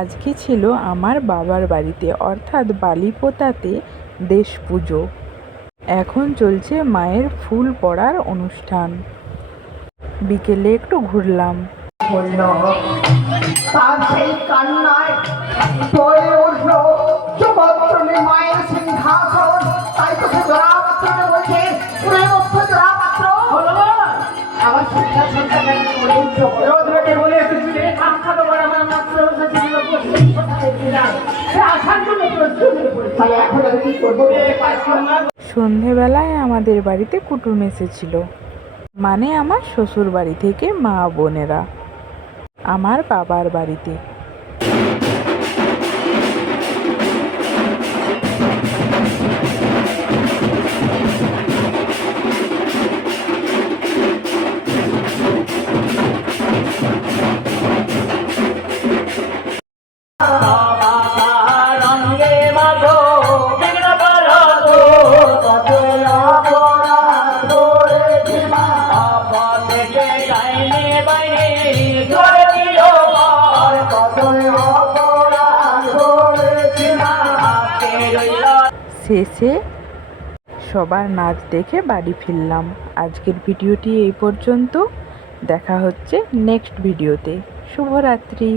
আজকে ছিল আমার বাবার বাড়িতে, অর্থাৎ বালিপোতাতে দেশ পুজো। এখন চলছে মায়ের ফুল পড়ার অনুষ্ঠান। বিকেলে একটু ঘুরলাম। মায়ের সিংহাসন, তাই সন্ধেবেলায় আমাদের বাড়িতে কুটুম এসেছিল। মানে আমার শ্বশুর বাড়ি থেকে মা বোনেরা। আমার বাবার বাড়িতে। রঙ্গে শেষে সবার নাচ দেখে বাড়ি ফিরলাম। আজকের ভিডিওটি এই পর্যন্ত। দেখা হচ্ছে নেক্সট ভিডিওতে শুভরাত্রি।